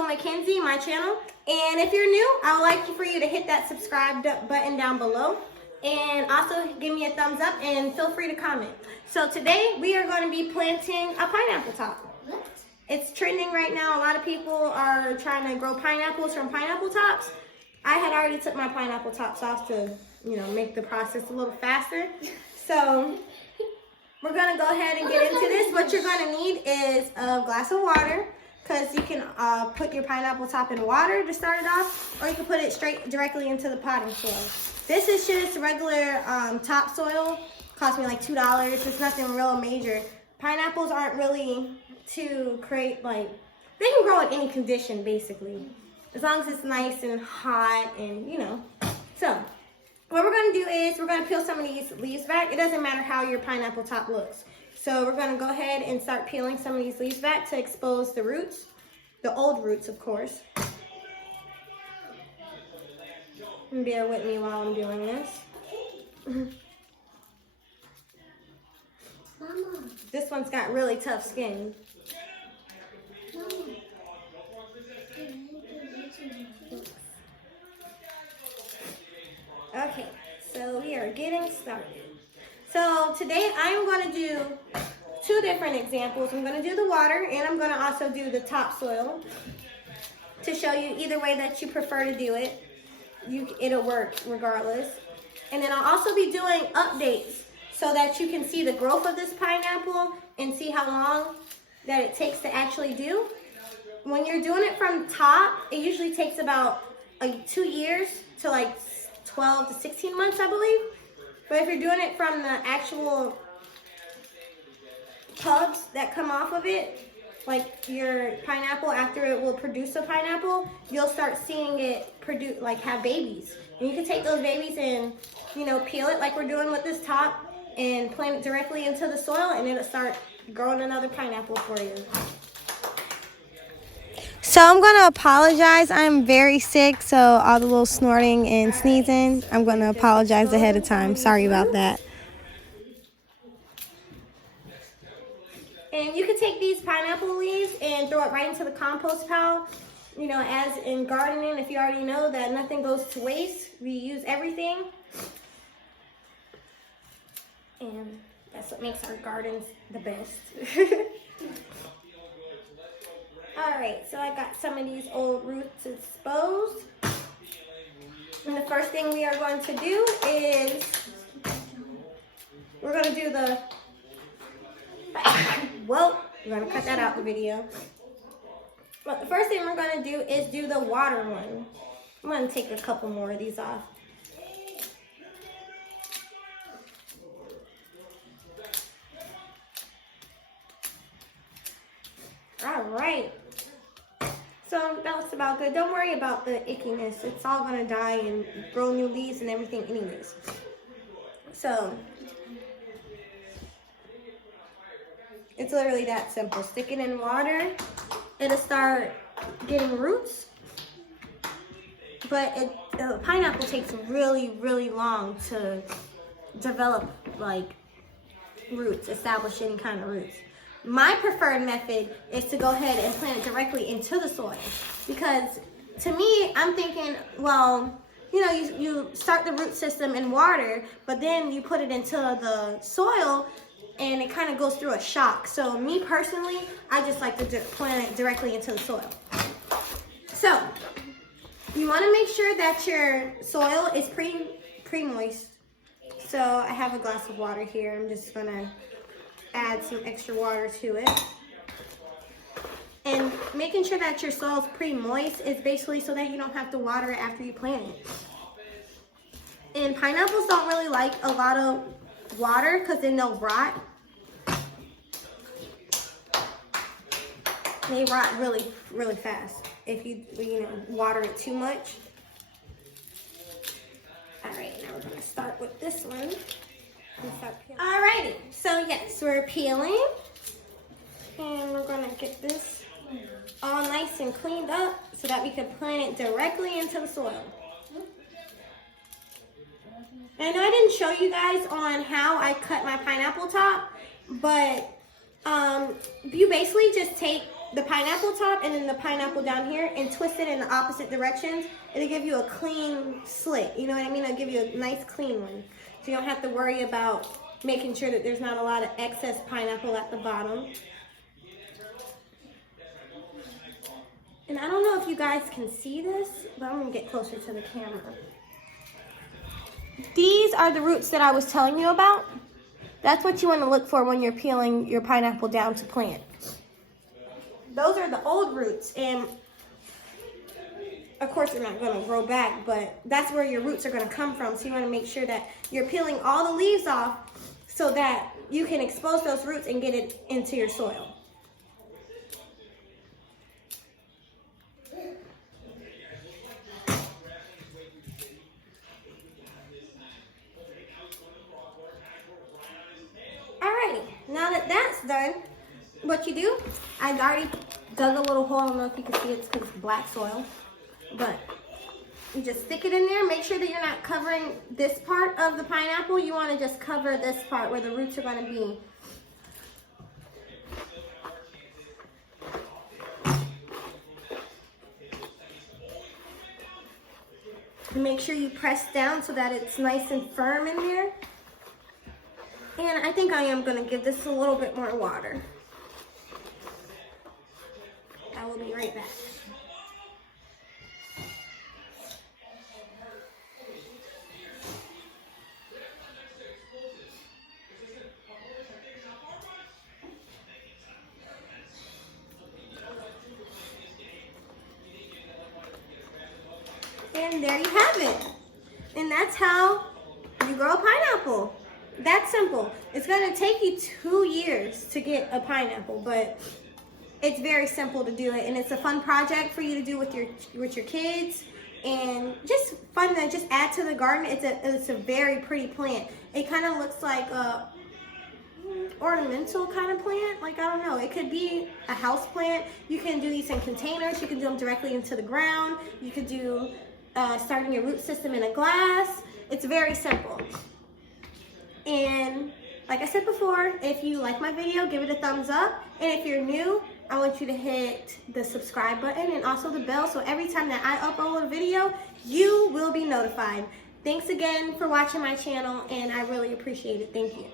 also Mckenzie, my channel. And if you're new, I would like for you to hit that subscribe button down below. And also give me a thumbs up and feel free to comment. So today we are going to be planting a pineapple top. It's trending right now. A lot of people are trying to grow pineapples from pineapple tops. I had already took my pineapple tops off to, make the process a little faster. So we're gonna go ahead and get into this. What you're gonna need is a glass of water, because you can put your pineapple top in water to start it off, or you can put it directly into the potting soil. This is just regular topsoil. Cost me like $2. It's nothing real major. Pineapples aren't really to create, they can grow in any condition basically, as long as it's nice and hot and So what we're gonna do is we're gonna peel some of these leaves back. It doesn't matter how your pineapple top looks. So we're gonna go ahead and start peeling some of these leaves back to expose the roots, the old roots, of course. And bear with me while I'm doing this. Mama. This one's got really tough skin. Okay, so we are getting started. So today I'm going to do two different examples. I'm going to do the water, and I'm going to also do the topsoil to show you either way that you prefer to do it. It'll work regardless. And then I'll also be doing updates so that you can see the growth of this pineapple and see how long that it takes to actually do. When you're doing it from top, it usually takes about 2 years to 12 to 16 months, I believe. But if you're doing it from the actual tubs that come off of it, like your pineapple, after it will produce a pineapple, you'll start seeing it produce, have babies. And you can take those babies and, peel it like we're doing with this top and plant it directly into the soil, and it'll start growing another pineapple for you. So I'm going to apologize. I'm very sick, so all the little snorting and sneezing, I'm going to apologize ahead of time. Sorry about that. And you can take these pineapple leaves and throw it right into the compost pile. As in gardening, if you already know that nothing goes to waste, we use everything. And that's what makes our gardens the best. Alright, so I got some of these old roots exposed. And the first thing we are going to do is we're going to do the... Well, we're going to cut that out the video. But the first thing we're going to do is do the water one. I'm going to take a couple more of these off. Alright. So that looks about good. Don't worry about the ickiness. It's all going to die and grow new leaves and everything anyways. So it's literally that simple. Stick it in water. It'll start getting roots. But the pineapple takes really, really long to develop roots, establish any kind of roots. My preferred method is to go ahead and plant it directly into the soil. Because to me, I'm thinking, well, you start the root system in water, but then you put it into the soil and it kind of goes through a shock. So me personally, I just like to plant it directly into the soil. So you want to make sure that your soil is pre-moist. So I have a glass of water here. I'm just going to add some extra water to it. And making sure that your soil is pre-moist is basically so that you don't have to water it after you plant it. And pineapples don't really like a lot of water because then they'll rot. They rot really, really fast if you water it too much. All right, now we're gonna start with this one. Alrighty, so yes, we're peeling, and we're gonna get this all nice and cleaned up so that we can plant it directly into the soil. And I know I didn't show you guys on how I cut my pineapple top, but you basically just take the pineapple top and then the pineapple down here and twist it in the opposite directions. It'll give you a clean slit. You know what I mean? It'll give you a nice clean one. So you don't have to worry about making sure that there's not a lot of excess pineapple at the bottom. And I don't know if you guys can see this, but I'm gonna get closer to the camera. These are the roots that I was telling you about. That's what you want to look for when you're peeling your pineapple down to plant. Those are the old roots, and of course they're not going to grow back, but that's where your roots are going to come from. So you want to make sure that you're peeling all the leaves off so that you can expose those roots and get it into your soil. Alrighty, now that that's done, what you do, I already dug a little hole. I don't know if you can see it, it's because it's black soil, but you just stick it in there. Make sure that you're not covering this part of the pineapple. You want to just cover this part where the roots are going to be. And make sure you press down so that it's nice and firm in there. And I think I am going to give this a little bit more water. I will be right back. And there you have it. And that's how you grow a pineapple. That's simple. It's going to take you 2 years to get a pineapple, but it's very simple to do it, and it's a fun project for you to do with your kids, and just fun to just add to the garden. It's a very pretty plant. It kind of looks like a ornamental kind of plant. Like, I don't know, it could be a house plant. You can do these in containers. You can do them directly into the ground. You could do starting your root system in a glass. It's very simple. And like I said before, if you like my video, give it a thumbs up. And if you're new, I want you to hit the subscribe button and also the bell, so every time that I upload a video, you will be notified. Thanks again for watching my channel, and I really appreciate it. Thank you.